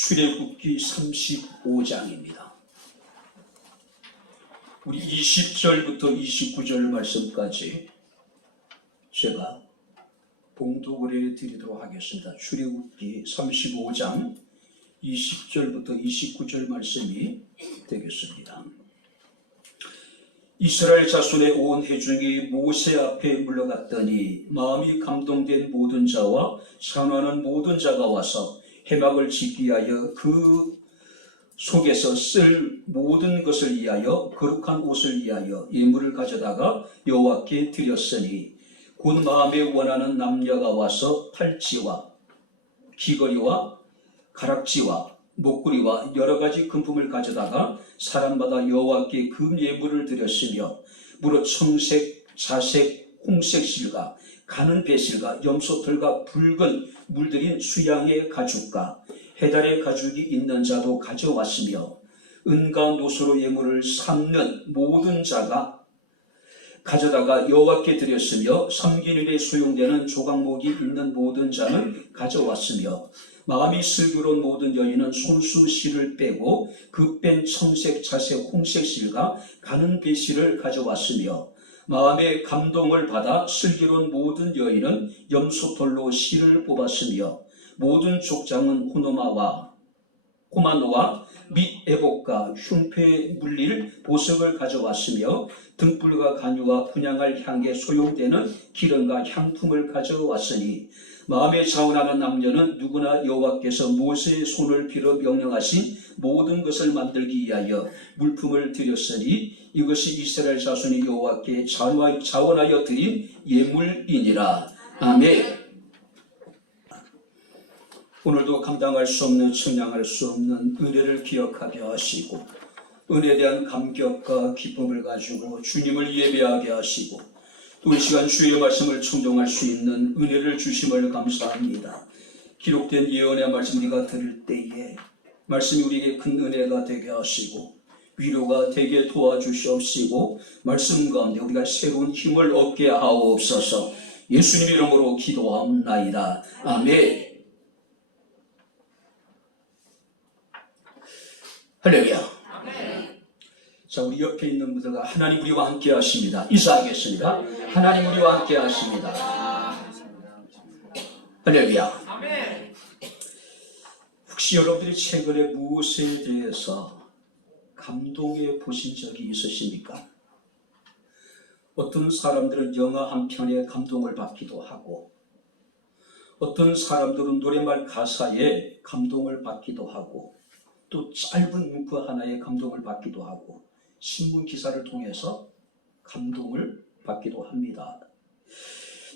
출애굽기 35장입니다. 우리 20절부터 29절 말씀까지 제가 봉독을 해드리도록 하겠습니다. 출애굽기 35장 20절부터 29절 말씀이 되겠습니다. 이스라엘 자손의 온 회중이 모세 앞에 물러갔더니 마음이 감동된 모든 자와 산화하는 모든 자가 와서 회막을 짓기 위하여 그 속에서 쓸 모든 것을 위하여 거룩한 옷을 위하여 예물을 가져다가 여호와께 드렸으니 곧 마음에 원하는 남녀가 와서 팔찌와 귀걸이와 가락지와 목걸이와 여러 가지 금품을 가져다가 사람마다 여호와께 금 예물을 드렸으며 무릇 청색, 자색, 홍색 실과 가는 배실과 염소털과 붉은 물들인 수양의 가죽과 해달의 가죽이 있는 자도 가져왔으며 은과 노소로 예물을 삼는 모든 자가 가져다가 여호와께 드렸으며 섬기는 데 소용되는 조각목이 있는 모든 자는 가져왔으며 마음이 슬기로운 모든 여인은 손수 실을 빼고 그 뺀 청색, 자색, 홍색 실과 가는 배실을 가져왔으며 마음의 감동을 받아 슬기로운 모든 여인은 염소털로 실을 뽑았으며 모든 족장은 호마노와 밑에복과 흉패에 물릴 보석을 가져왔으며 등불과 간유와 분향할 향에 소용되는 기름과 향품을 가져왔으니 마음에 자원하는 남녀는 누구나 여호와께서 모세의 손을 빌어 명령하신 모든 것을 만들기 위하여 물품을 드렸으니 이것이 이스라엘 자손이 여호와께 자원하여 드린 예물이니라. 아멘. 오늘도 감당할 수 없는, 측량할 수 없는 은혜를 기억하게 하시고 은혜에 대한 감격과 기쁨을 가지고 주님을 예배하게 하시고 또 이 시간 주의 말씀을 청종할 수 있는 은혜를 주심을 감사합니다. 기록된 예언의 말씀 우리가 들을 때에 말씀이 우리에게 큰 은혜가 되게 하시고 위로가 되게 도와주시옵시고 말씀 가운데 우리가 새로운 힘을 얻게 하옵소서. 예수님 이름으로 기도합나이다. 아멘. 할렐루야. 자, 우리 옆에 있는 분들과 하나님 우리와 함께 하십니다. 인사하겠습니다. 하나님 우리와 함께 하십니다. 할렐루야. 혹시 여러분들이 최근에 무엇에 대해서 감동해 보신 적이 있으십니까? 어떤 사람들은 영화 한 편에 감동을 받기도 하고 어떤 사람들은 노래말 가사에 감동을 받기도 하고 또 짧은 문구 하나에 감동을 받기도 하고 신문 기사를 통해서 감동을 받기도 합니다.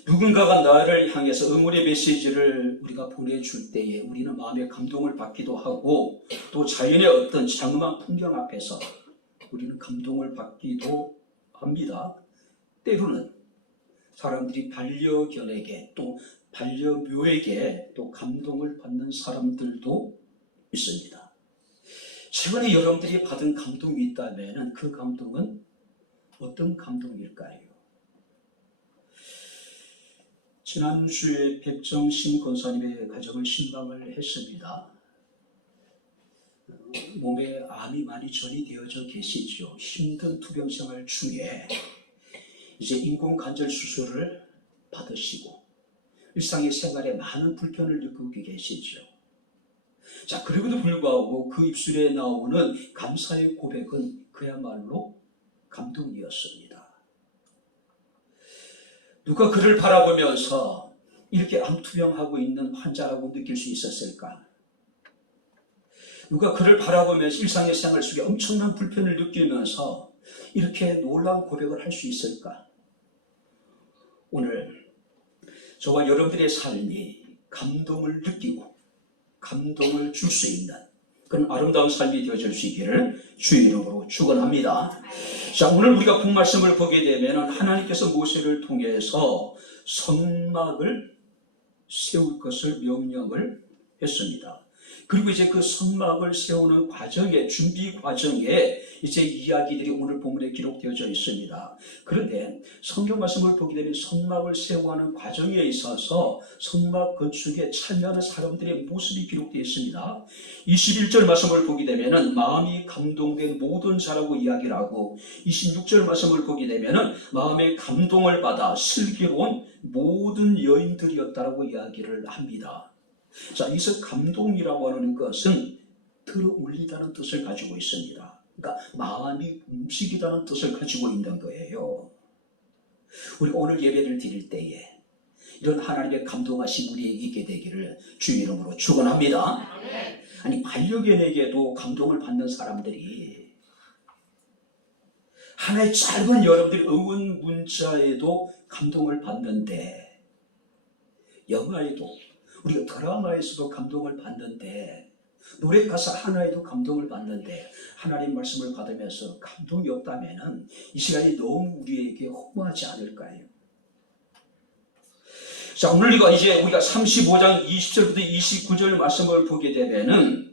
누군가가 나를 향해서 응원의 메시지를 우리가 보내줄 때에 우리는 마음에 감동을 받기도 하고 또 자연의 어떤 장엄한 풍경 앞에서 우리는 감동을 받기도 합니다. 때로는 사람들이 반려견에게 또 반려묘에게 또 감동을 받는 사람들도 있습니다. 최근에 여러분들이 받은 감동이 있다면 그 감동은 어떤 감동일까요? 지난주에 백정신 권사님의 가정을 신방을 했습니다. 몸에 암이 많이 전이되어져 계시죠. 힘든 투병 생활 중에 이제 인공관절 수술을 받으시고 일상의 생활에 많은 불편을 느끼고 계시죠. 자, 그럼에도 불구하고 그 입술에 나오는 감사의 고백은 그야말로 감동이었습니다. 누가 그를 바라보면서 이렇게 암투병하고 있는 환자라고 느낄 수 있었을까? 누가 그를 바라보면서 일상의 생활 속에 엄청난 불편을 느끼면서 이렇게 놀라운 고백을 할 수 있을까? 오늘 저와 여러분들의 삶이 감동을 느끼고 감동을 줄 수 있는 그런 아름다운 삶이 되어질 수 있기를 주의 이름으로 축원합니다. 자, 오늘 우리가 본 말씀을 보게 되면 하나님께서 모세를 통해서 성막을 세울 것을 명령을 했습니다. 그리고 이제 그 성막을 세우는 과정에, 준비 과정에 이제 이야기들이 오늘 본문에 기록되어져 있습니다. 그런데 성경 말씀을 보게 되면 성막을 세워가는 과정에 있어서 성막 건축에 참여하는 사람들의 모습이 기록되어 있습니다. 21절 말씀을 보게 되면은 마음이 감동된 모든 자라고 이야기를 하고, 26절 말씀을 보게 되면은 마음의 감동을 받아 슬기로운 모든 여인들이었다라고 이야기를 합니다. 자, 여기서 감동이라고 하는 것은 들어올리다는 뜻을 가지고 있습니다. 그러니까 마음이 움직이다는 뜻을 가지고 있는 거예요. 우리가 오늘 예배를 드릴 때에 이런 하나님의 감동하신 우리에게 있게 되기를 주의 이름으로 축원합니다. 아니, 반려견에게도 감동을 받는 사람들이 하나의 짧은 여러분들의 응원 문자에도 감동을 받는데, 영화에도, 우리가 드라마에서도 감동을 받는데, 노래 가사 하나에도 감동을 받는데, 하나님 말씀을 받으면서 감동이 없다면 이 시간이 너무 우리에게 허무하지 않을까요? 자, 오늘 이제 우리가 35장 20절부터 29절 말씀을 보게 되면은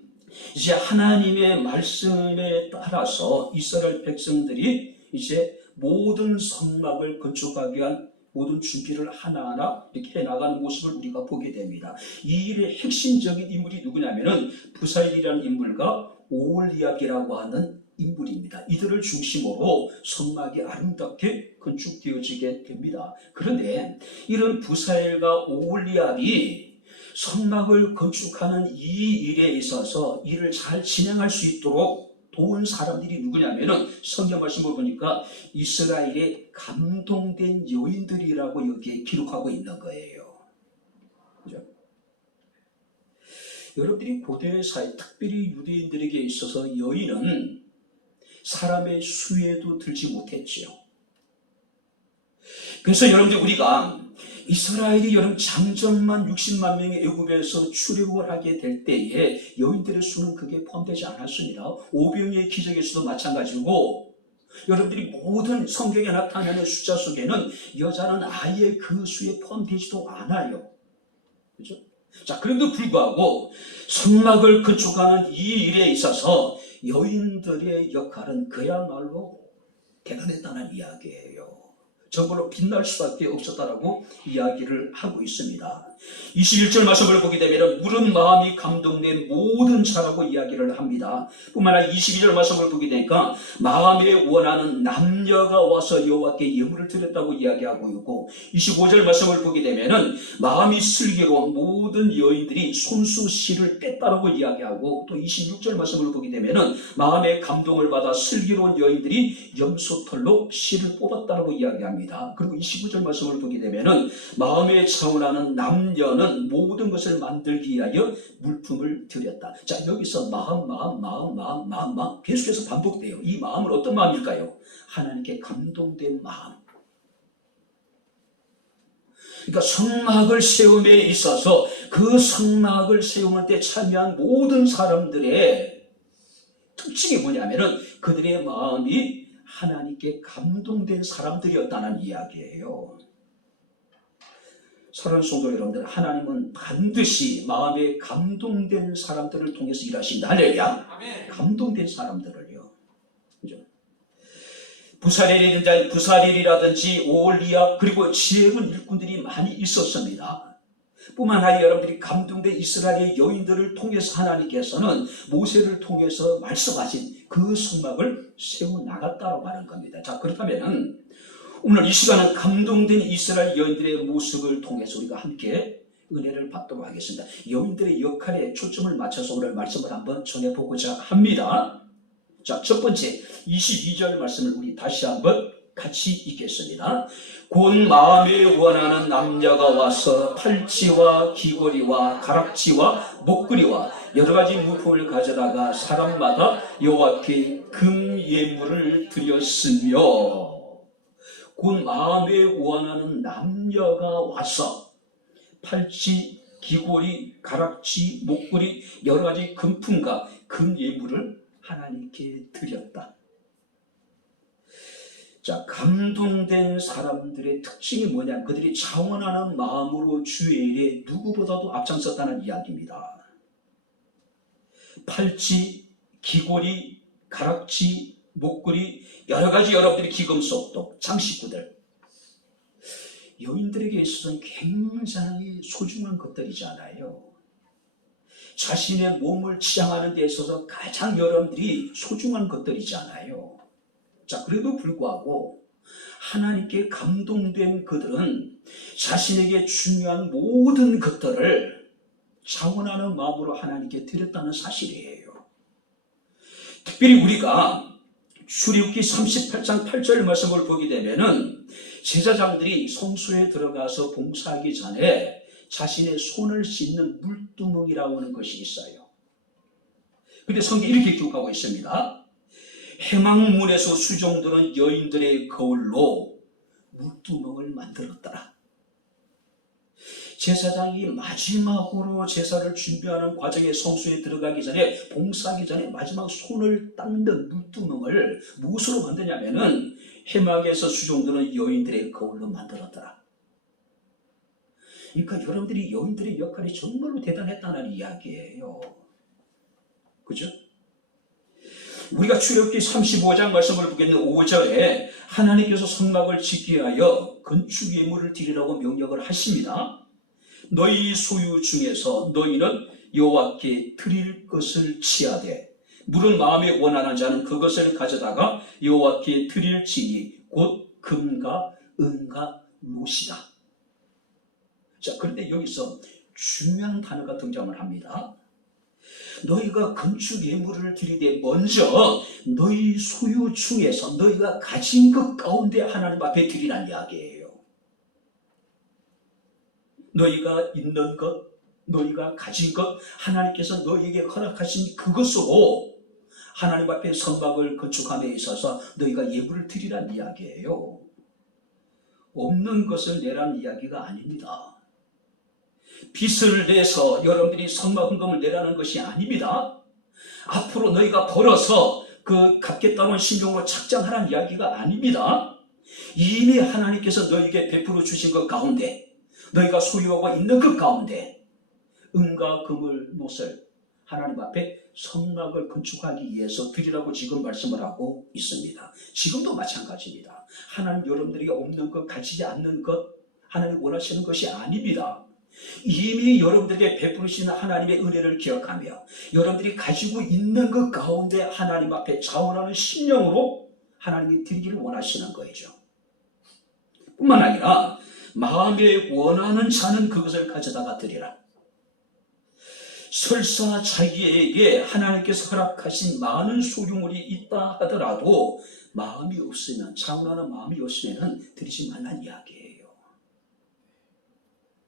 이제 하나님의 말씀에 따라서 이스라엘 백성들이 이제 모든 성막을 건축하기 위한 모든 준비를 하나하나 이렇게 해나가는 모습을 우리가 보게 됩니다. 이 일의 핵심적인 인물이 누구냐면은 부사엘이라는 인물과 오홀리압이라고 하는 인물입니다. 이들을 중심으로 성막이 아름답게 건축되어지게 됩니다. 그런데 이런 부사엘과 오홀리압이 성막을 건축하는 이 일에 있어서 일을 잘 진행할 수 있도록 도운 사람들이 누구냐면은 성경 말씀을 보니까 이스라엘의 감동된 여인들이라고 여기에 기록하고 있는 거예요. 그죠? 여러분들이 고대 사회, 특별히 유대인들에게 있어서 여인은 사람의 수에도 들지 못했지요. 그래서 여러분들, 우리가 이스라엘이 여러분 장정만 60만 명의 애굽에서 출애굽을 하게 될 때에 여인들의 수는 그게 포함되지 않았습니다. 오병이의 기적에서도 마찬가지고, 여러분들이 모든 성경에 나타나는 숫자 속에는 여자는 아예 그 수에 포함되지도 않아요. 그죠? 자, 그럼에도 불구하고 성막을 건축하는 이 일에 있어서 여인들의 역할은 그야말로 대단했다는 이야기예요. 저걸로 빛날 수밖에 없었다라고 이야기를 하고 있습니다. 21절 말씀을 보게 되면 물은 마음이 감동된 모든 자라고 이야기를 합니다. 뿐만 아니라 22절 말씀을 보게 되니까 마음에 원하는 남녀가 와서 여호와께 예물을 드렸다고 이야기하고 있고, 25절 말씀을 보게 되면 마음이 슬기로운 모든 여인들이 손수 실을 뺐다라고 이야기하고, 또 26절 말씀을 보게 되면 마음의 감동을 받아 슬기로운 여인들이 염소털로 실을 뽑았다라고 이야기합니다. 그리고 29절 말씀을 보게 되면 마음에 차원하는 남녀는 모든 것을 만들기 위하여 물품을 드렸다. 자, 여기서 마음 계속해서 반복돼요. 이 마음은 어떤 마음일까요? 하나님께 감동된 마음. 그러니까 성막을 세움에 있어서 그 성막을 세우는 때 참여한 모든 사람들의 특징이 뭐냐면은 그들의 마음이 하나님께 감동된 사람들이었다는 이야기예요. 사랑하는 성도 여러분들, 하나님은 반드시 마음에 감동된 사람들을 통해서 일하신다. 할렐루야. 감동된 사람들을요. 그죠? 부사엘이라든지 오홀리압, 그리고 지혜로운 일꾼들이 많이 있었습니다. 뿐만 아니라 여러분들이 감동된 이스라엘의 여인들을 통해서 하나님께서는 모세를 통해서 말씀하신 그 성막을 세워나갔다고 하는 겁니다. 자, 그렇다면 오늘 이 시간은 감동된 이스라엘 여인들의 모습을 통해서 우리가 함께 은혜를 받도록 하겠습니다. 여인들의 역할에 초점을 맞춰서 오늘 말씀을 한번 전해보고자 합니다. 자, 첫 번째 22절 말씀을 우리 다시 한번 같이 읽겠습니다. 곧 마음에 원하는 남녀가 와서 팔찌와 귀걸이와 가락지와 목걸이와 여러 가지 물품을 가져다가 사람마다 여호와께 금 예물을 드렸으며, 곧 마음에 원하는 남녀가 와서 팔찌, 귀걸이, 가락지, 목걸이, 여러 가지 금품과 금 예물을 하나님께 드렸다. 자, 감동된 사람들의 특징이 뭐냐? 그들이 자원하는 마음으로 주의 일에 누구보다도 앞장섰다는 이야기입니다. 팔찌, 귀걸이, 가락지, 목걸이, 여러 가지 여러분들이 기금속도, 장식구들. 여인들에게 있어서는 굉장히 소중한 것들이잖아요. 자신의 몸을 치장하는 데 있어서 가장 여러분들이 소중한 것들이잖아요. 자, 그래도 불구하고 하나님께 감동된 그들은 자신에게 중요한 모든 것들을 자원하는 마음으로 하나님께 드렸다는 사실이에요. 특별히 우리가 출애굽기 38장 8절 말씀을 보게 되면은 제사장들이 성소에 들어가서 봉사하기 전에 자신의 손을 씻는 물두멍이라고 하는 것이 있어요. 근데 성경이 이렇게 기록하고 있습니다. 해망문에서 수종드는 여인들의 거울로 물두멍을 만들었더라. 제사장이 마지막으로 제사를 준비하는 과정에 성소에 들어가기 전에, 봉사하기 전에 마지막 손을 닦는 물두멍을 무엇으로 만드냐면은 해막에서 수종드는 여인들의 거울로 만들었더라. 그러니까 여러분들이 여인들의 역할이 정말로 대단했다는 이야기예요. 그죠? 우리가 출애굽기 35장 말씀을 보겠는 5절에 하나님께서 성막을 짓기 위하여 건축 예물을 드리라고 명령을 하십니다. 너희 소유 중에서 너희는 여호와께 드릴 것을 취하되 물은 마음에 원하는 자는 그것을 가져다가 여호와께 드릴지니 곧 금과 은과 롯이다. 자, 그런데 여기서 중요한 단어가 등장을 합니다. 너희가 건축 예물을 드리되 먼저 너희 소유 중에서 너희가 가진 것 가운데 하나님 앞에 드리라는 이야기예요. 너희가 있는 것, 너희가 가진 것, 하나님께서 너희에게 허락하신 그것으로 하나님 앞에 성막을 건축함에 있어서 너희가 예물을 드리라는 이야기예요. 없는 것을 내라는 이야기가 아닙니다. 빚을 내서 여러분들이 성막 헌금을 내라는 것이 아닙니다. 앞으로 너희가 벌어서 그 갚겠다는 신용으로 착장하라는 이야기가 아닙니다. 이미 하나님께서 너희에게 베풀어 주신 것 가운데, 너희가 소유하고 있는 것 가운데 은과 금을 롯을 하나님 앞에 성막을 건축하기 위해서 드리라고 지금 말씀을 하고 있습니다. 지금도 마찬가지입니다. 하나님 여러분들에게 없는 것, 가지지 않는 것, 하나님 원하시는 것이 아닙니다. 이미 여러분들에게 베푸시는 하나님의 은혜를 기억하며 여러분들이 가지고 있는 것 가운데 하나님 앞에 자원하는 심령으로 하나님이 드리기를 원하시는 거죠. 뿐만 아니라 마음에 원하는 자는 그것을 가져다가 드리라. 설사 자기에게 하나님께서 허락하신 많은 소유물이 있다 하더라도 마음이 없으면, 자원하는 마음이 없으면 드리지 말라는 이야기예요.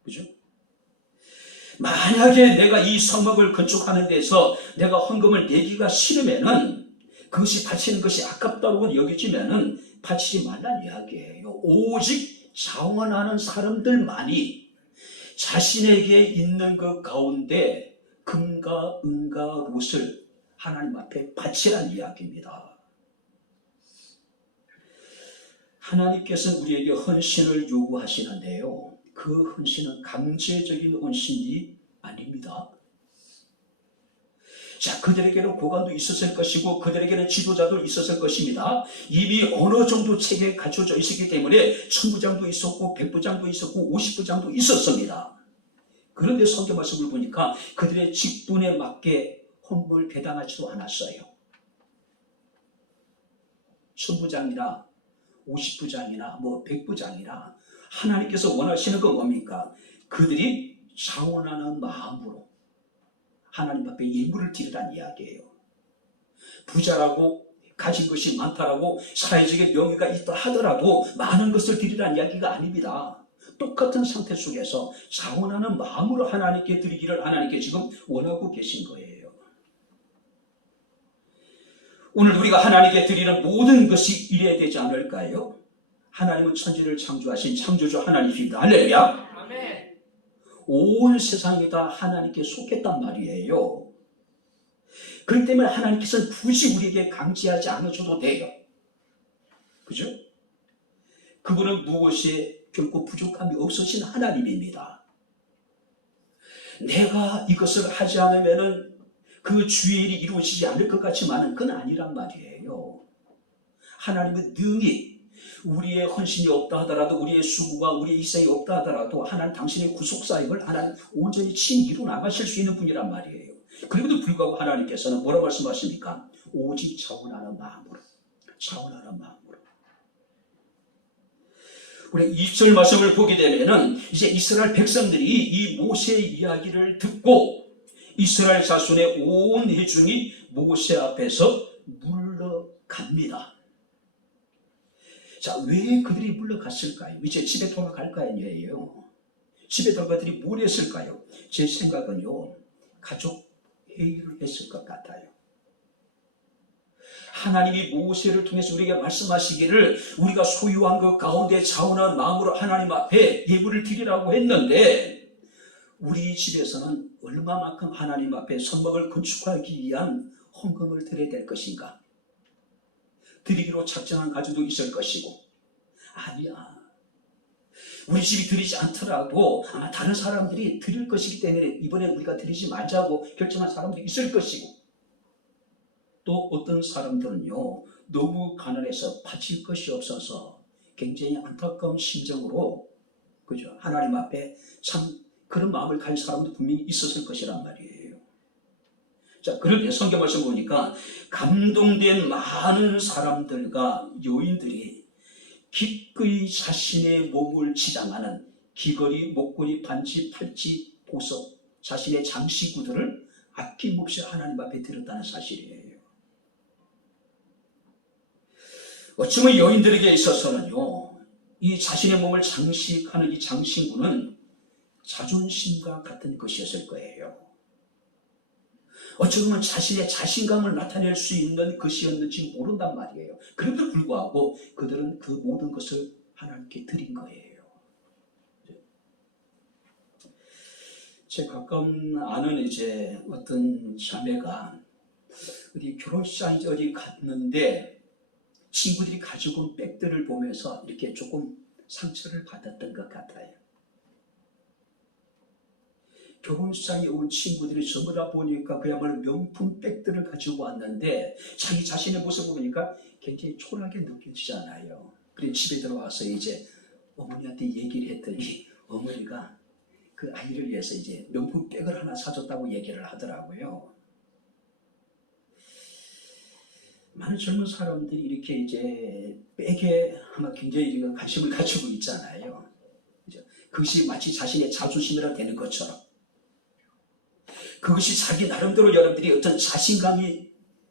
그죠? 만약에 내가 이 성막을 건축하는 데서 내가 헌금을 내기가 싫으면은, 그것이 바치는 것이 아깝다고 여겨지면은 바치지 말라는 이야기예요. 오직 자원하는 사람들만이 자신에게 있는 것 가운데 금과 은과 롯을 하나님 앞에 바치라는 이야기입니다. 하나님께서는 우리에게 헌신을 요구하시는데요, 그 헌신은 강제적인 헌신이 아닙니다. 자, 그들에게는 고관도 있었을 것이고 그들에게는 지도자도 있었을 것입니다. 이미 어느 정도 체계가 갖춰져 있었기 때문에 천부장도 있었고 백부장도 있었고 50부장도 있었습니다. 그런데 성경 말씀을 보니까 그들의 직분에 맞게 헌금을 배당하지도 않았어요. 천부장이나 50부장이나 뭐 백부장이나 하나님께서 원하시는 건 뭡니까? 그들이 자원하는 마음으로 하나님 앞에 예물을 드리라는 이야기예요. 부자라고 가진 것이 많다라고 사회적인 명예가 있다 하더라도 많은 것을 드리라는 이야기가 아닙니다. 똑같은 상태 속에서 자원하는 마음으로 하나님께 드리기를 하나님께 지금 원하고 계신 거예요. 오늘 우리가 하나님께 드리는 모든 것이 이래야 되지 않을까요? 하나님은 천지를 창조하신 창조주 하나님입니다. 할렐루야. 아멘. 온 세상이 다 하나님께 속했단 말이에요. 그렇기 때문에 하나님께서는 굳이 우리에게 강제하지 않으셔도 돼요. 그죠? 그분은 무엇이 결코 부족함이 없으신 하나님입니다. 내가 이것을 하지 않으면은 그 주의 일이 이루어지지 않을 것 같지만은 그건 아니란 말이에요. 하나님은 능히 우리의 헌신이 없다 하더라도, 우리의 수고가, 우리의 희생이 없다 하더라도 하나님 당신의 구속사역을 하나님 온전히 친히 이루 나가실 수 있는 분이란 말이에요. 그럼에도 불구하고 하나님께서는 뭐라고 말씀하십니까? 오직 차원하는 마음으로, 차원하는 마음으로. 우리 20절 말씀을 보게 되면은 이제 이스라엘 백성들이 이 모세의 이야기를 듣고 이스라엘 자손의 온 회중이 모세 앞에서 물러갑니다. 자, 왜 그들이 물러갔을까요? 이제 집에 돌아갈 거 아니에요. 집에 돌아가들이 뭘 했을까요? 제 생각은요, 가족 회의를 했을 것 같아요. 하나님이 모세를 통해서 우리에게 말씀하시기를 우리가 소유한 것 가운데 차원한 마음으로 하나님 앞에 예물을 드리라고 했는데, 우리 집에서는 얼마만큼 하나님 앞에 성막을 건축하기 위한 헌금을 드려야 될 것인가? 드리기로 작정한 가정도 있을 것이고, 아니야, 우리 집이 드리지 않더라도 아마 다른 사람들이 드릴 것이기 때문에 이번에 우리가 드리지 말자고 결정한 사람들이 있을 것이고, 또 어떤 사람들은요, 너무 가난해서 바칠 것이 없어서 굉장히 안타까운 심정으로, 그죠, 하나님 앞에 참 그런 마음을 가진 사람도 분명히 있었을 것이란 말이에요. 자, 그런데 성경 말씀 보니까 감동된 많은 사람들과 여인들이 기꺼이 자신의 몸을 치장하는 귀걸이, 목걸이, 반지, 팔찌, 보석, 자신의 장식구들을 아낌없이 하나님 앞에 드렸다는 사실이에요. 어쩌면 여인들에게 있어서는요, 이 자신의 몸을 장식하는 이 장신구는 자존심과 같은 것이었을 거예요. 어쩌면 자신의 자신감을 나타낼 수 있는 것이었는지 모른단 말이에요. 그럼에도 불구하고 그들은 그 모든 것을 하나님께 드린 거예요. 제 가까운 아는 이제 어떤 자매가 어디 결혼식장에 어디 갔는데 친구들이 가지고 온 백들을 보면서 이렇게 조금 상처를 받았던 것 같아요. 결혼식장에 온 친구들이 전부 다 보니까 그야말로 명품 백들을 가지고 왔는데 자기 자신의 모습을 보니까 굉장히 초라하게 느껴지잖아요. 그래서 집에 들어와서 이제 어머니한테 얘기를 했더니 어머니가 그 아이를 위해서 이제 명품 백을 하나 사줬다고 얘기를 하더라고요. 많은 젊은 사람들이 이렇게 이제 백에 아마 굉장히 관심을 가지고 있잖아요. 그것이 마치 자신의 자존심이라 되는 것처럼, 그것이 자기 나름대로 여러분들이 어떤 자신감이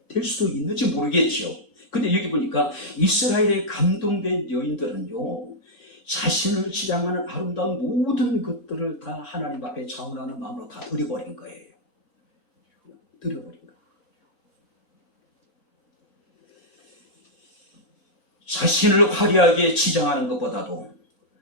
될 수도 있는지 모르겠죠. 근데 여기 보니까 이스라엘의 감동된 여인들은요, 자신을 지향하는 아름다운 모든 것들을 다 하나님 앞에 자원하는 마음으로 다 드려버린 거예요. 드려버린 거예요. 자신을 화려하게 치장하는 것보다도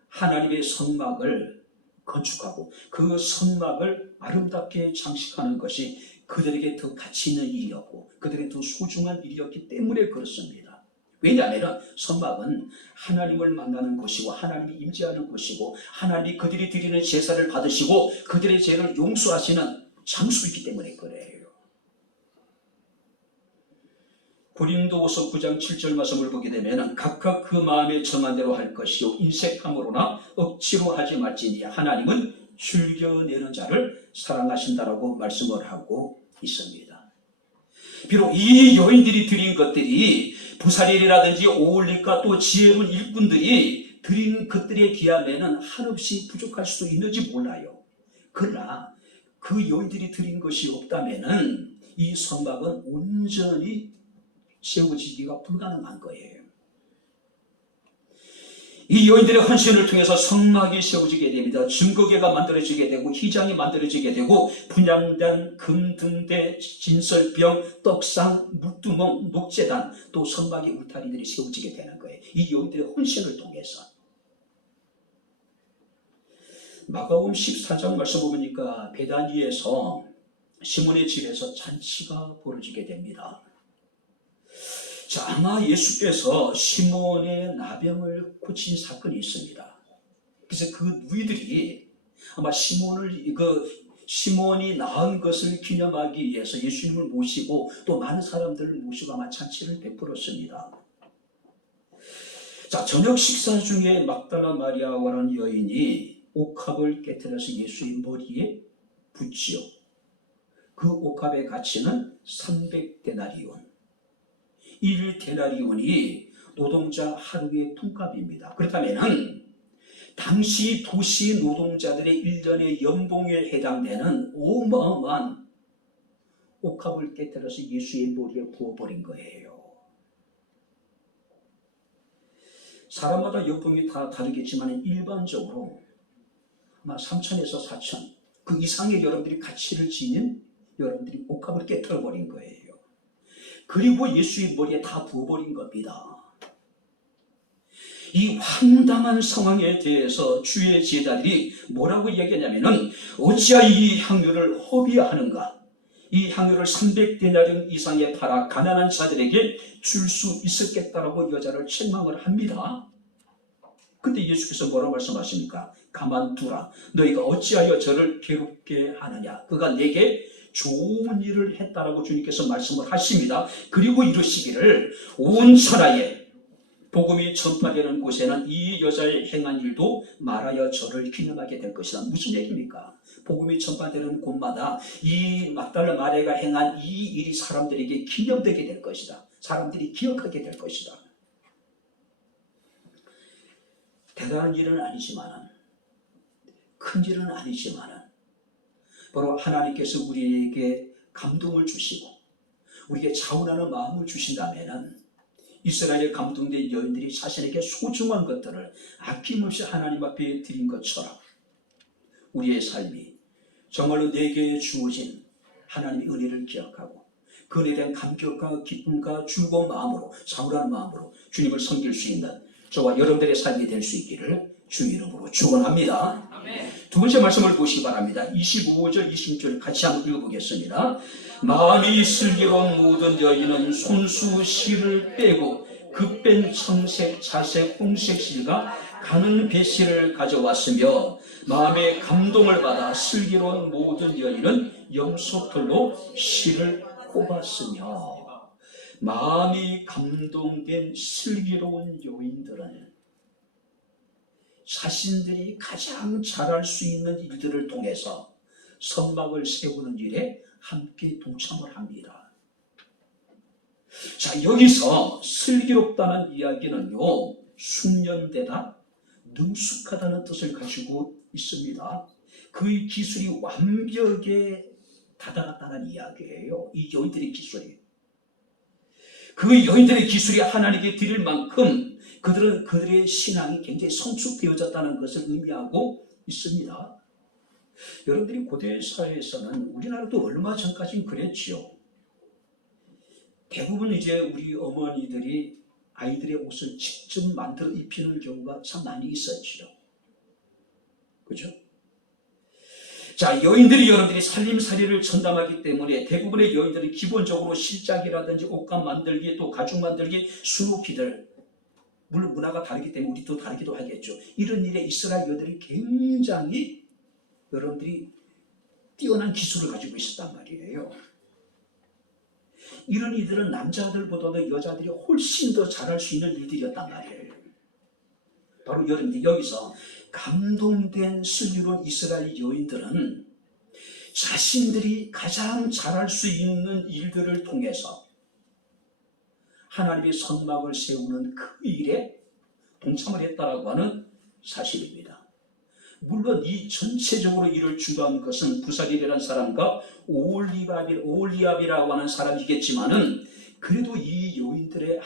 하나님의 성막을 건축하고 그 성막을 아름답게 장식하는 것이 그들에게 더 가치 있는 일이었고 그들에게 더 소중한 일이었기 때문에 그렇습니다. 왜냐하면 성막은 하나님을 만나는 곳이고 하나님이 임재하는 곳이고 하나님이 그들이 드리는 제사를 받으시고 그들의 죄를 용서하시는 장소이기 때문에 그래요. 고린도후서 9장 7절 말씀을 보게 되면 각각 그 마음에 정한 대로 할 것이요 인색함으로나 억지로 하지 말지니 하나님은 즐겨내는 자를 사랑하신다라고 말씀을 하고 있습니다. 비록 이 여인들이 드린 것들이 부살일이라든지 오올리카 또 지혜로운 일꾼들이 드린 것들에 비하면 한없이 부족할 수도 있는지 몰라요. 그러나 그 여인들이 드린 것이 없다면 이 성막은 온전히 세워지기가 불가능한 거예요. 이 여인들의 헌신을 통해서 성막이 세워지게 됩니다. 증거궤가 만들어지게 되고 휘장이 만들어지게 되고 분향단, 금등대, 진설병, 떡상, 물두멍, 녹제단 또 성막의 울타리들이 세워지게 되는 거예요. 이 여인들의 헌신을 통해서. 마가복음 14장 말씀 보니까 베다니에서 시몬의 집에서 잔치가 벌어지게 됩니다. 자, 아마 예수께서 시몬의 나병을 고친 사건이 있습니다. 그래서 그 누이들이 아마 시몬을 시몬이 낳은 것을 기념하기 위해서 예수님을 모시고 또 많은 사람들을 모시고 아마 잔치를 베풀었습니다. 자, 저녁 식사 중에 막달라 마리아라는 여인이 옥합을 깨뜨려서 예수의 머리에 붓지요. 그 옥합의 가치는 300데나리온. 1데나리온이 노동자 하루의 품값입니다. 그렇다면 당시 도시 노동자들의 1년의 연봉에 해당되는 어마어마한 옥합을 깨뜨려서 예수의 머리에 부어버린 거예요. 사람마다 연봉이 다 다르겠지만 일반적으로 아마 3천에서 4천 그 이상의 여러분들이 가치를 지닌 여러분들이 옥합을 깨뜨려버린 거예요. 그리고 예수의 머리에 다 부어버린 겁니다. 이 황당한 상황에 대해서 주의 제자들이 뭐라고 얘기하냐면은 어찌하여 이 향유를 허비하는가? 이 향유를 300데나리온 이상에 팔아 가난한 자들에게 줄 수 있었겠다라고 여자를 책망을 합니다. 근데 예수께서 뭐라고 말씀하십니까? 가만두라. 너희가 어찌하여 저를 괴롭게 하느냐? 그가 내게 좋은 일을 했다라고 주님께서 말씀을 하십니다. 그리고 이르시기를 온 천하에 복음이 전파되는 곳에는 이 여자의 행한 일도 말하여 저를 기념하게 될 것이다. 무슨 얘기입니까? 복음이 전파되는 곳마다 이 막달라 마리아가 행한 이 일이 사람들에게 기념되게 될 것이다. 사람들이 기억하게 될 것이다. 대단한 일은 아니지만, 큰 일은 아니지만 바로 하나님께서 우리에게 감동을 주시고 우리에게 자원하는 마음을 주신다면 이스라엘에 감동된 여인들이 자신에게 소중한 것들을 아낌없이 하나님 앞에 드린 것처럼 우리의 삶이 정말로 내게 주어진 하나님의 은혜를 기억하고 그 은혜에 대한 감격과 기쁨과 즐거운 마음으로 자원하는 마음으로 주님을 섬길 수 있는 저와 여러분들의 삶이 될 수 있기를 주 이름으로 축원합니다. 두 번째 말씀을 보시기 바랍니다. 25절 26절 같이 한번 읽어보겠습니다. 마음이 슬기로운 모든 여인은 손수 실을 빼고 급뺀 청색, 자색, 홍색 실과 가는 배실을 가져왔으며 마음의 감동을 받아 슬기로운 모든 여인은 염소털로 실을 꼽았으며 마음이 감동된 슬기로운 여인들은 자신들이 가장 잘할 수 있는 일들을 통해서 선막을 세우는 일에 함께 동참을 합니다. 자, 여기서 슬기롭다는 이야기는요, 숙련되다, 능숙하다는 뜻을 가지고 있습니다. 그의 기술이 완벽에 다다랐다는 이야기예요. 이 여인들의 기술이. 그 여인들의 기술이 하나님께 드릴 만큼 그들은 그들의 신앙이 굉장히 성숙되어졌다는 것을 의미하고 있습니다. 여러분들이 고대 사회에서는 우리나라도 얼마 전까지는 그랬지요. 대부분 이제 우리 어머니들이 아이들의 옷을 직접 만들어 입히는 경우가 참 많이 있었지요. 그죠? 자, 여인들이 여러분들이 살림살이를 전담하기 때문에 대부분의 여인들은 기본적으로 실작이라든지 옷감 만들기, 또 가죽 만들기, 수놓기들, 물론 문화가 다르기 때문에 우리도 다르기도 하겠죠. 이런 일에 이스라엘 여인들이 굉장히 여러분들이 뛰어난 기술을 가지고 있었단 말이에요. 이런 일들은 남자들보다도 여자들이 훨씬 더 잘할 수 있는 일들이었단 말이에요. 바로 여러분들 여기서 감동된 슬기로운 이스라엘 여인들은 자신들이 가장 잘할 수 있는 일들을 통해서 하나님의 선막을 세우는 그 일에 동참을 했다라고 하는 사실입니다. 물론 이 전체적으로 일을 주도한 것은 부사리라는 사람과 오홀리압이라고 하는 사람이겠지만은 그래도 이 여인들의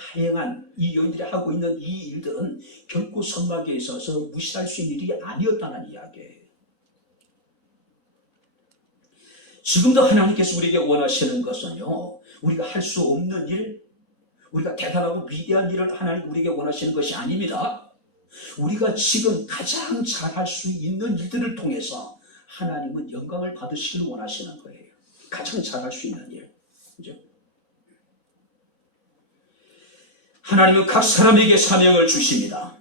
이 여인들이 하고 있는 이 일들은 결코 선막에 있어서 무시할 수 있는 일이 아니었다는 이야기예요. 지금도 하나님께서 우리에게 원하시는 것은요, 우리가 할 수 없는 일, 우리가 대단하고 위대한 일을 하나님 우리에게 원하시는 것이 아닙니다. 우리가 지금 가장 잘할 수 있는 일들을 통해서 하나님은 영광을 받으시길 원하시는 거예요. 가장 잘할 수 있는 일. 그죠? 하나님은 각 사람에게 사명을 주십니다.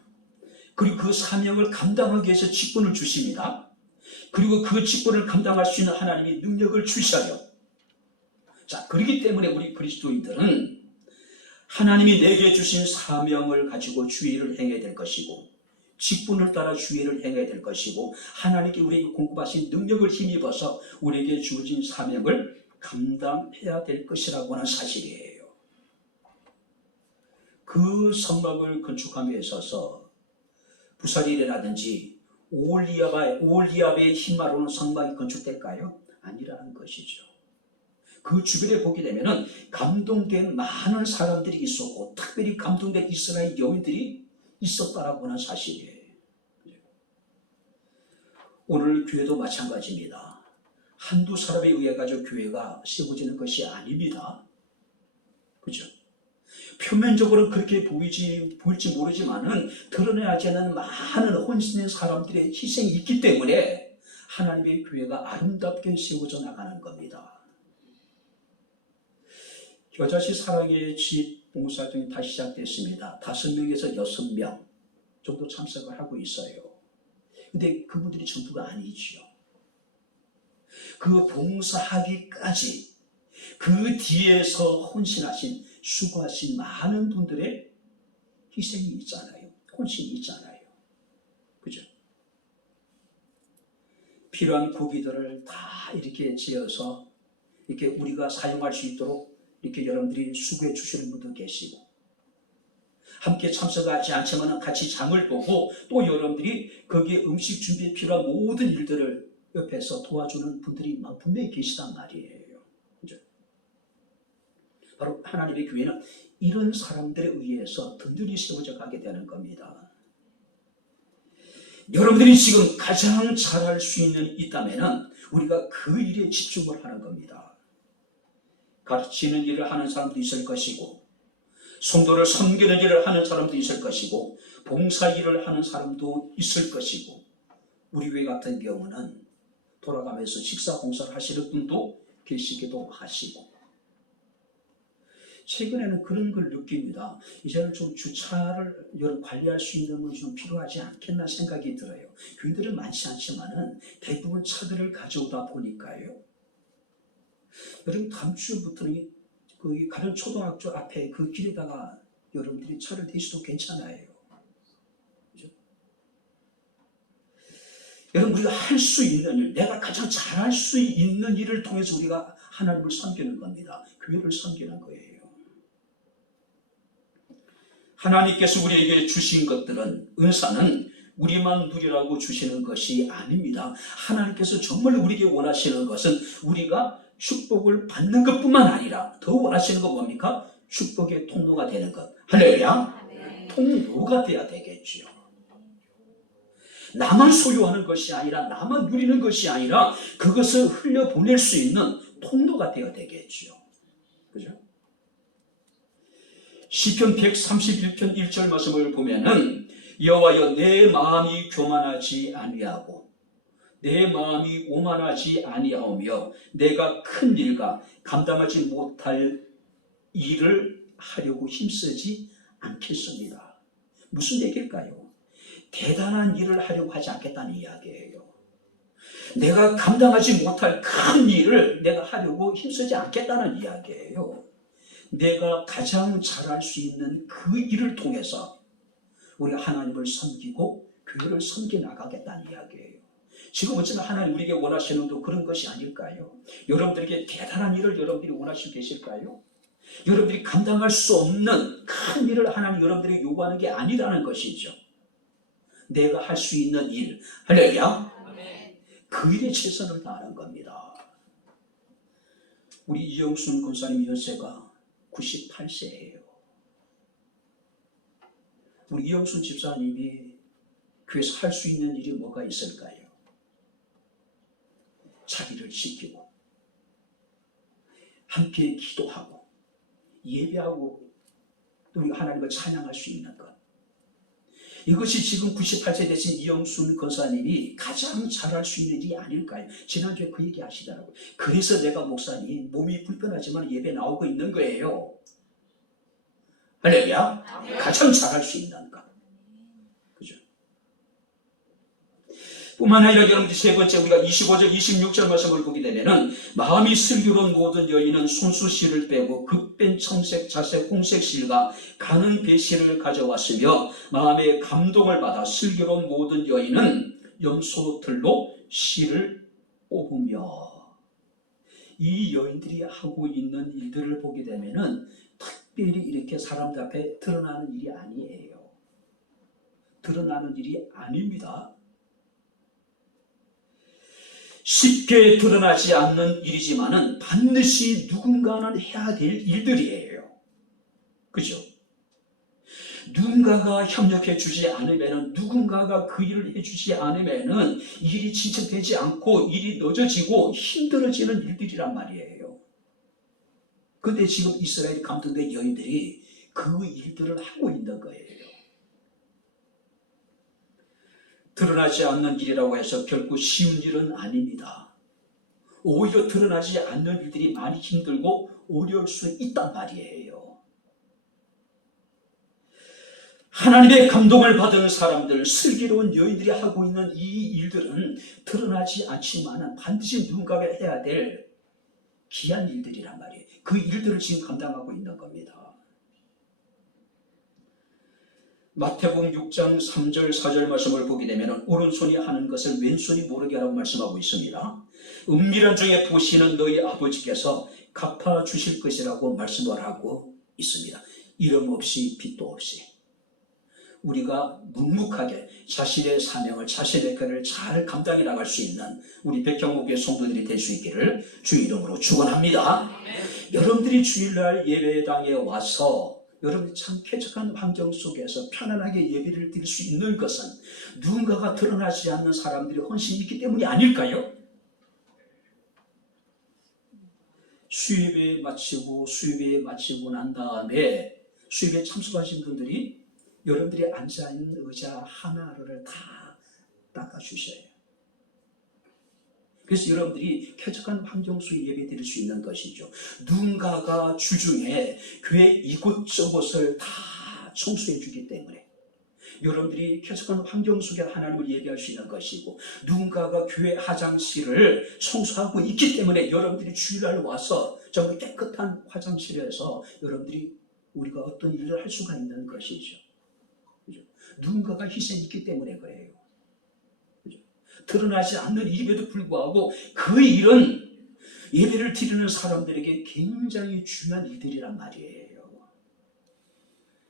그리고 그 사명을 감당하기 위해서 직분을 주십니다. 그리고 그 직분을 감당할 수 있는 하나님이 능력을 주셔요. 자, 그렇기 때문에 우리 그리스도인들은 하나님이 내게 주신 사명을 가지고 주의를 행해야 될 것이고, 직분을 따라 주의를 행해야 될 것이고, 하나님께 우리에게 공급하신 능력을 힘입어서 우리에게 주어진 사명을 감당해야 될 것이라고 하는 사실이에요. 그 성막을 건축함에 있어서 부살일이라든지 오올리압의 힘마로는 성막이 건축될까요? 아니라는 것이죠. 그 주변에 보게 되면은 감동된 많은 사람들이 있었고, 특별히 감동된 이스라엘 여인들이 있었다라고 하는 사실이에요. 오늘 교회도 마찬가지입니다. 한두 사람에 의해 가지고 교회가 세워지는 것이 아닙니다. 그죠? 표면적으로 그렇게 보일지 모르지만은 드러나지 않는 많은 헌신된 사람들의 희생이 있기 때문에 하나님의 교회가 아름답게 세워져 나가는 겁니다. 겨자씨 사랑의 집 봉사활동이 다시 시작됐습니다. 5명에서 6명 정도 참석을 하고 있어요. 근데 그분들이 전부가 아니죠. 그 봉사하기까지 그 뒤에서 헌신하신, 수고하신 많은 분들의 희생이 있잖아요. 헌신이 있잖아요. 그죠? 필요한 고기들을 다 이렇게 지어서 이렇게 우리가 사용할 수 있도록 이렇게 여러분들이 수고해 주시는 분도 계시고, 함께 참석하지 않지만 같이 장을 보고 또 여러분들이 거기에 음식 준비에 필요한 모든 일들을 옆에서 도와주는 분들이 분명히 계시단 말이에요. 그죠? 바로 하나님의 교회는 이런 사람들에 의해서 든든히 세워져 가게 되는 겁니다. 여러분들이 지금 가장 잘할 수 있다면 우리가 그 일에 집중을 하는 겁니다. 가르치는 일을 하는 사람도 있을 것이고, 성도를 섬기는 일을 하는 사람도 있을 것이고, 봉사 일을 하는 사람도 있을 것이고, 우리 교회 같은 경우는 돌아가면서 식사 봉사를 하시는 분도 계시기도 하시고, 최근에는 그런 걸 느낍니다. 이제는 좀 주차를 관리할 수 있는 건 좀 필요하지 않겠나 생각이 들어요. 교인들은 많지 않지만은 대부분 차들을 가져오다 보니까요. 여러분, 다음 주부터는 그 가련 초등학교 앞에 그 길에다가 여러분들이 차를 대셔도 괜찮아요. 그죠? 여러분, 우리가 할 수 있는 일, 내가 가장 잘할 수 있는 일을 통해서 우리가 하나님을 섬기는 겁니다. 교회를 섬기는 거예요. 하나님께서 우리에게 주신 것들은, 은사는 우리만 누리라고 주시는 것이 아닙니다. 하나님께서 정말 우리에게 원하시는 것은 우리가 축복을 받는 것뿐만 아니라 더 원하시는 건 뭡니까? 축복의 통로가 되는 것. 할렐루야. 통로가 돼야 되겠죠. 나만 소유하는 것이 아니라, 나만 누리는 것이 아니라 그것을 흘려보낼 수 있는 통로가 되어야 되겠죠. 그죠? 시편 131편 1절 말씀을 보면은, 여호와여, 내 마음이 교만하지 아니하고 내 마음이 오만하지 아니하오며 내가 큰 일과 감당하지 못할 일을 하려고 힘쓰지 않겠습니다. 무슨 얘기일까요? 대단한 일을 하려고 하지 않겠다는 이야기예요. 내가 감당하지 못할 큰 일을 내가 하려고 힘쓰지 않겠다는 이야기예요. 내가 가장 잘할 수 있는 그 일을 통해서 우리가 하나님을 섬기고 교회를 섬겨 나가겠다는 이야기예요. 지금 어쩌면 하나님 우리에게 원하시는 도 그런 것이 아닐까요? 여러분들에게 대단한 일을 여러분들이 원하시고 계실까요? 여러분들이 감당할 수 없는 큰 일을 하나님 여러분들에게 요구하는 게 아니라는 것이죠. 내가 할 수 있는 일, 할렐루야, 그 일에 최선을 다하는 겁니다. 우리 이영순 권사님 연세가 98세예요. 우리 이영순 집사님이 교회에서 할 수 있는 일이 뭐가 있을까요? 자기를 지키고 함께 기도하고 예배하고 또 우리가 하나님을 찬양할 수 있는 것, 이것이 지금 98세 되신 이영순 권사님이 가장 잘할 수 있는 일이 아닐까요? 지난주에 그 얘기 하시더라고요. 그래서 내가 목사님 몸이 불편하지만 예배 나오고 있는 거예요. 할렐루야. 가장 잘할 수 있는 것. 그죠? 뿐만 아니라 여러분들이 세 번째 우리가 25절 26절 말씀을 보게 되면은 마음이 슬기로운 모든 여인은 손수실을 빼고 급변 청색 자색 홍색 실과 가는 배실을 가져왔으며 마음의 감동을 받아 슬기로운 모든 여인은 염소들로 실을 뽑으며, 이 여인들이 하고 있는 일들을 보게 되면은 특별히 이렇게 사람들 앞에 드러나는 일이 아니에요. 드러나는 일이 아닙니다. 쉽게 드러나지 않는 일이지만은 반드시 누군가는 해야 될 일들이에요. 그죠? 누군가가 협력해 주지 않으면은, 누군가가 그 일을 해주지 않으면은 일이 진척되지 않고 일이 늦어지고 힘들어지는 일들이란 말이에요. 근데 지금 이스라엘 감동된 여인들이 그 일들을 하고 있는 거예요. 드러나지 않는 일이라고 해서 결코 쉬운 일은 아닙니다. 오히려 드러나지 않는 일들이 많이 힘들고 어려울 수 있단 말이에요. 하나님의 감동을 받은 사람들, 슬기로운 여인들이 하고 있는 이 일들은 드러나지 않지만 반드시 누군가가 해야 될 귀한 일들이란 말이에요. 그 일들을 지금 감당하고 있는 겁니다. 마태복음 6장 3절 4절 말씀을 보게 되면 오른손이 하는 것을 왼손이 모르게 하라고 말씀하고 있습니다. 은밀한 중에 보시는 너희 아버지께서 갚아주실 것이라고 말씀을 하고 있습니다. 이름 없이 빚도 없이 우리가 묵묵하게 자신의 사명을, 자신의 것을 잘 감당해 나갈 수 있는 우리 백향목의 성도들이 될 수 있기를 주 이름으로 축원합니다. 여러분들이 주일날 예배당에 와서 여러분이 참 쾌적한 환경 속에서 편안하게 예배를 드릴 수 있는 것은 누군가가 드러나지 않는 사람들의 헌신이 있기 때문이 아닐까요? 수협에 마치고 난 다음에 수협에 참석하신 분들이 여러분들이 앉아있는 의자 하나를 다 닦아주셔요. 그래서 여러분들이 쾌적한 환경 속에 예배 드릴 수 있는 것이죠. 누군가가 주중에 교회 이곳저곳을 다 청소해 주기 때문에 여러분들이 쾌적한 환경 속에 하나님을 예배할 수 있는 것이고, 누군가가 교회 화장실을 청소하고 있기 때문에 여러분들이 주일날 와서 정말 깨끗한 화장실에서 여러분들이 우리가 어떤 일을 할 수가 있는 것이죠. 그죠? 누군가가 희생이 있기 때문에 그래요. 그죠? 드러나지 않는 일임에도 불구하고 그 일은 예배를 드리는 사람들에게 굉장히 중요한 일들이란 말이에요.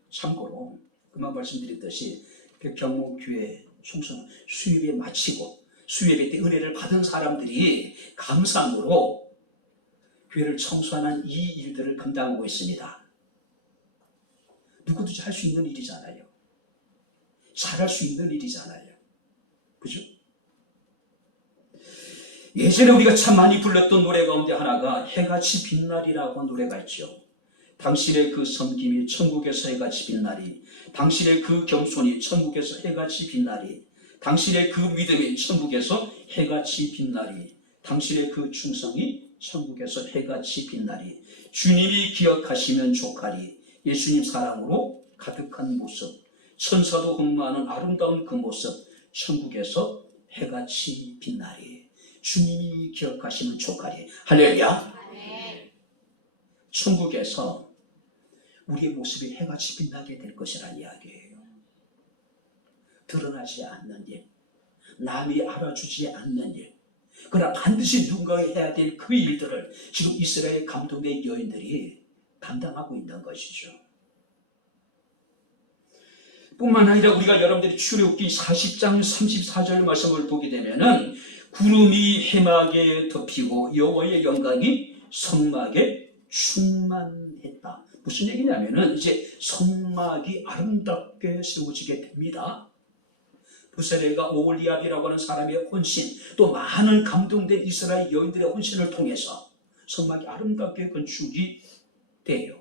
참고로 그만 말씀드렸듯이 백향목 교회 총선 수협에 마치고 수협에 때 은혜를 받은 사람들이 감상으로 교회를 청소하는 이 일들을 감당하고 있습니다. 누구든지 할 수 있는 일이잖아요. 잘할 수 있는 일이잖아요. 그죠? 예전에 우리가 참 많이 불렀던 노래 가운데 하나가 해같이 빛날이라고 한 노래가 있죠. 당신의 그 섬김이 천국에서 해같이 빛나리, 당신의 그 겸손이 천국에서 해같이 빛나리, 당신의 그 믿음이 천국에서 해같이 빛나리, 당신의 그 충성이 천국에서 해같이 빛나리, 주님이 기억하시면 족하리, 예수님 사랑으로 가득한 모습, 천사도 흠모하는 아름다운 그 모습, 천국에서 해같이 빛나리, 주님이 기억하시면 족하리. 할렐루야. 천국에서 우리의 모습이 해같이 빛나게 될 것이라는 이야기예요. 드러나지 않는 일, 남이 알아주지 않는 일, 그러나 반드시 누군가가 해야 될 그 일들을 지금 이스라엘 감동의 여인들이 감당하고 있는 것이죠. 뿐만 아니라 우리가 여러분들이 출애굽기 40장 34절 말씀을 보게 되면은 구름이 해막에 덮이고 여호와의 영광이 성막에 충만했다. 무슨 얘기냐면은 이제 성막이 아름답게 세워지게 됩니다. 부세렐과 오홀리압이라고 하는 사람의 혼신, 또 많은 감동된 이스라엘 여인들의 혼신을 통해서 성막이 아름답게 건축이 돼요.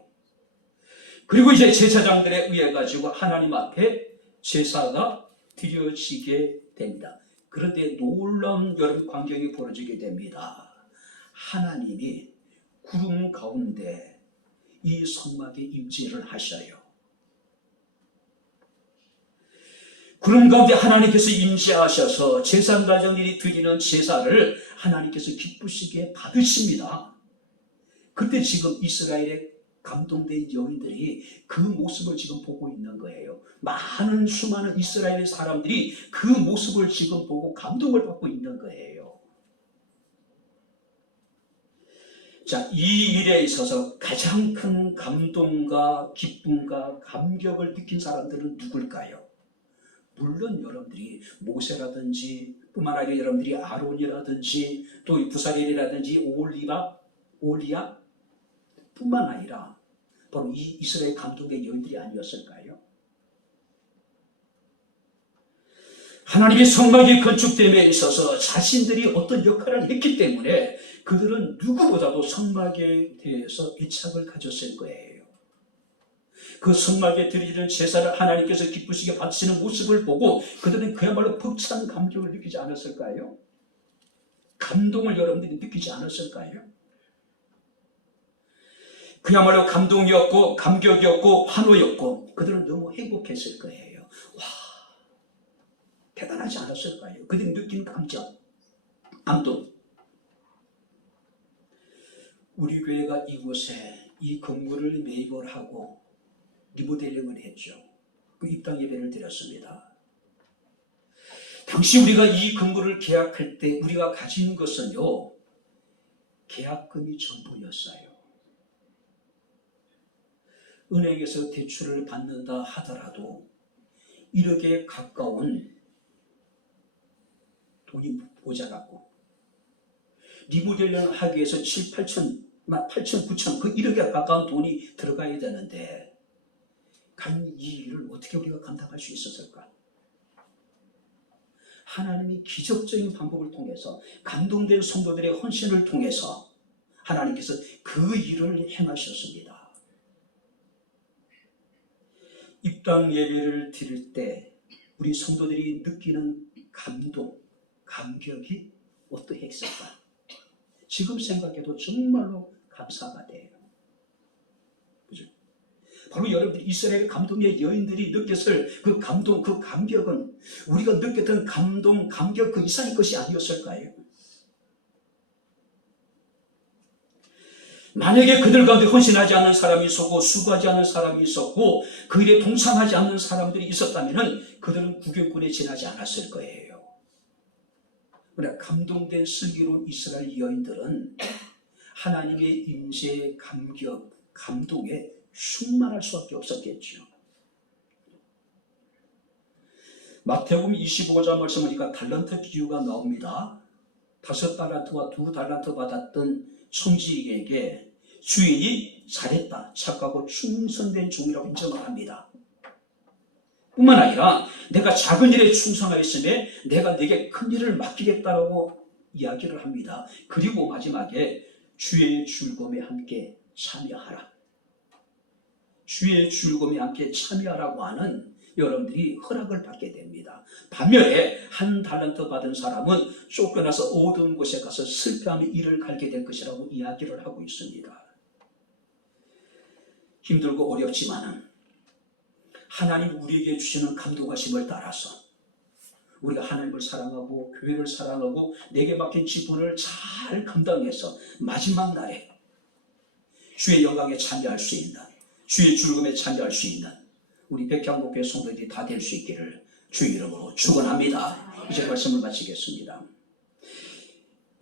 그리고 이제 제사장들에 의해 가지고 하나님 앞에 제사가 드려지게 됩니다. 그런데 놀라운 여름 광경이 벌어지게 됩니다. 하나님이 구름 가운데 이 성막에 임재를 하셔요. 구름 가운데 하나님께서 임재하셔서 제사 가정들이 드리는 제사를 하나님께서 기쁘시게 받으십니다. 그때 지금 이스라엘의 감동된 여인들이 그 모습을 지금 보고 있는 거예요. 많은 수많은 이스라엘의 사람들이 그 모습을 지금 보고 감동을 받고 있는 거예요. 자, 이 일에 있어서 가장 큰 감동과 기쁨과 감격을 느낀 사람들은 누굴까요? 물론 여러분들이 모세라든지 뿐만 아니라 여러분들이 아론이라든지 또 부사렐이라든지 올리야 뿐만 아니라 바로 이 이스라엘 감동의 여인들이 아니었을까요? 하나님의 성막이 건축됨에 있어서 자신들이 어떤 역할을 했기 때문에 그들은 누구보다도 성막에 대해서 애착을 가졌을 거예요. 그 성막에 드리는 제사를 하나님께서 기쁘시게 바치는 모습을 보고 그들은 그야말로 벅찬 감격을 느끼지 않았을까요? 감동을 여러분들이 느끼지 않았을까요? 그야말로 감동이었고 감격이었고 환호였고 그들은 너무 행복했을 거예요. 와, 대단하지 않았을까요? 그들이 느낀 감정, 감동. 우리 교회가 이곳에 이 건물을 매입을 하고 리모델링을 했죠. 그 입당 예배를 드렸습니다. 당시 우리가 이 건물을 계약할 때 우리가 가진 것은요, 계약금이 전부였어요. 은행에서 대출을 받는다 하더라도 1억에 가까운 돈이 모자랐고 리모델링을 하기 위해서 7, 8천, 9천 그 1억에 가까운 돈이 들어가야 되는데 과연 이 일을 어떻게 우리가 감당할 수 있었을까? 하나님이 기적적인 방법을 통해서 감동된 성도들의 헌신을 통해서 하나님께서 그 일을 행하셨습니다. 입당 예배를 드릴 때 우리 성도들이 느끼는 감동, 감격이 어떠했을까? 지금 생각해도 정말로 감사가 돼요. 그죠? 바로 여러분들 이스라엘 감동의 여인들이 느꼈을 그 감동, 그 감격은 우리가 느꼈던 감동, 감격 그 이상의 것이 아니었을까요? 만약에 그들 가운데 헌신하지 않는 사람이 있었고 수고하지 않는 사람이 있었고 그 일에 동참하지 않는 사람들이 있었다면 그들은 구경꾼에 지나지 않았을 거예요. 그러나 감동된 슬기로운 이스라엘 여인들은 하나님의 임재의 감격, 감동에 충만할 수밖에 없었겠죠. 마태복음 25장 말씀 보니까 달란트 기후가 나옵니다. 5달란트와 2달란트 받았던 청지기에게 주인이 잘했다, 착하고 충성된 종이라고 인정을 합니다. 뿐만 아니라 내가 작은 일에 충성하였으며 내가 내게 큰 일을 맡기겠다라고 이야기를 합니다. 그리고 마지막에 주의 즐거움에 함께 참여하라. 주의 즐거움에 함께 참여하라고 하는 여러분들이 허락을 받게 됩니다. 반면에 1달란트 받은 사람은 쫓겨나서 어두운 곳에 가서 슬퍼하며 이를 갈게 될 것이라고 이야기를 하고 있습니다. 힘들고 어렵지만은 하나님 우리에게 주시는 감동하심을 따라서 우리가 하나님을 사랑하고 교회를 사랑하고 내게 맡긴 직분을 잘 감당해서 마지막 날에 주의 영광에 참여할 수 있는, 주의 즐거움에 참여할 수 있는 우리 백향목회 성도들이 다 될 수 있기를 주의 이름으로 축원합니다. 이제 말씀을 마치겠습니다.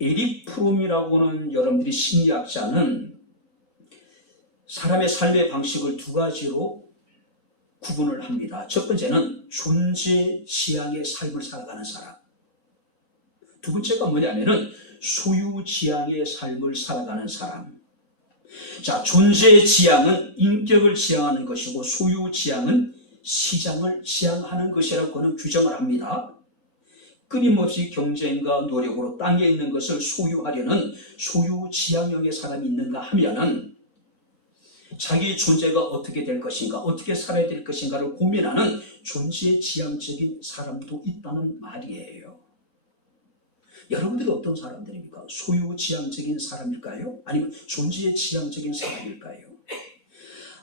에릭 프롬이라고 하는 여러분들이 심리학자는 사람의 삶의 방식을 2가지로 구분을 합니다. 첫 번째는 존재 지향의 삶을 살아가는 사람. 두 번째가 뭐냐면은 소유 지향의 삶을 살아가는 사람. 자, 존재 지향은 인격을 지향하는 것이고 소유 지향은 시장을 지향하는 것이라고 그는 규정을 합니다. 끊임없이 경쟁과 노력으로 땅에 있는 것을 소유하려는 소유 지향형의 사람이 있는가 하면은 자기 존재가 어떻게 될 것인가, 어떻게 살아야 될 것인가를 고민하는 존재 지향적인 사람도 있다는 말이에요. 여러분들이 어떤 사람들입니까? 소유 지향적인 사람일까요? 아니면 존재 지향적인 사람일까요?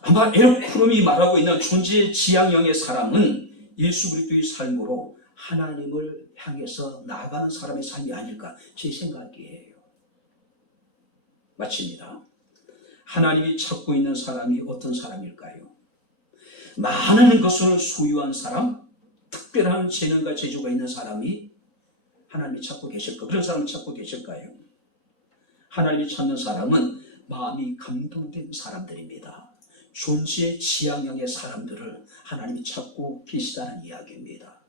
아마 에릭 프롬이 말하고 있는 존재 지향형의 사람은 예수 그리스도의 삶으로 하나님을 향해서 나아가는 사람의 삶이 아닐까 제 생각이에요. 마칩니다. 하나님이 찾고 있는 사람이 어떤 사람일까요? 많은 것을 소유한 사람, 특별한 재능과 재주가 있는 사람이 하나님이 찾고 계실까? 그런 사람을 찾고 계실까요? 하나님이 찾는 사람은 마음이 감동된 사람들입니다. 존재의 지향형의 사람들을 하나님이 찾고 계시다는 이야기입니다.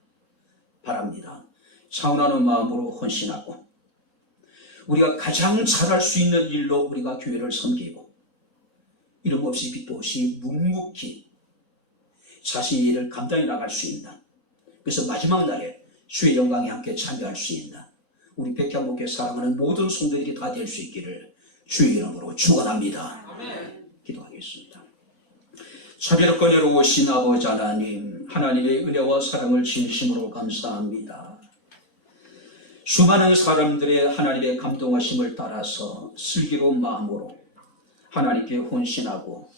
바랍니다. 차원하는 마음으로 헌신하고 우리가 가장 잘할 수 있는 일로 우리가 교회를 섬기고 이름 없이 빛도 없이 묵묵히 자신의 일을 감당해 나갈 수 있는, 그래서 마지막 날에 주의 영광에 함께 참여할 수 있는 우리 백향목회 사랑하는 모든 성도들이 다 될 수 있기를 주의 이름으로 축원합니다. 기도하겠습니다. 자비롭고 은혜로우신 아버지 하나님, 하나님의 은혜와 사랑을 진심으로 감사합니다. 수많은 사람들의 하나님의 감동하심을 따라서 슬기로운 마음으로 하나님께 헌신하고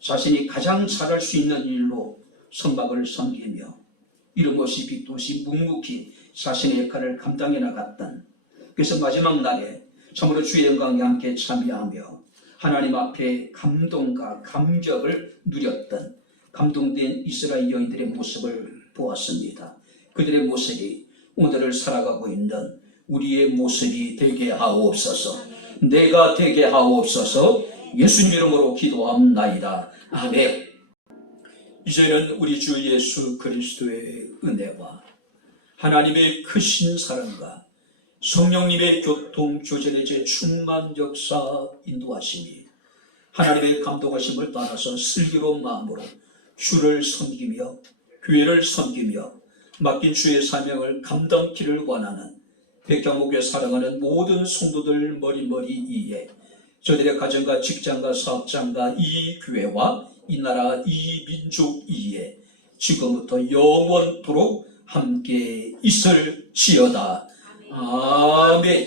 자신이 가장 잘할 수 있는 일로 성막을 섬기며 이름 없이 빛도 없이 묵묵히 자신의 역할을 감당해 나갔던, 그래서 마지막 날에 참으로 주의 영광에 함께 참여하며 하나님 앞에 감동과 감격을 누렸던 감동된 이스라엘 여인들의 모습을 보았습니다. 그들의 모습이 오늘을 살아가고 있는 우리의 모습이 되게 하옵소서. 내가 되게 하옵소서. 예수님 이름으로 기도합나이다. 아멘. 이제는 우리 주 예수 그리스도의 은혜와 하나님의 크신 사랑과 성령님의 교통 교제의 충만 역사 인도하심이 하나님의 감동하심을 따라서 슬기로운 마음으로 주를 섬기며 교회를 섬기며 맡긴 주의 사명을 감당키를 원하는 백향목교회 사랑하는 모든 성도들 머리머리 이에 저들의 가정과 직장과 사업장과 이 교회와 이 나라 이 민족 이에 지금부터 영원토록 함께 있을지어다. 아멘.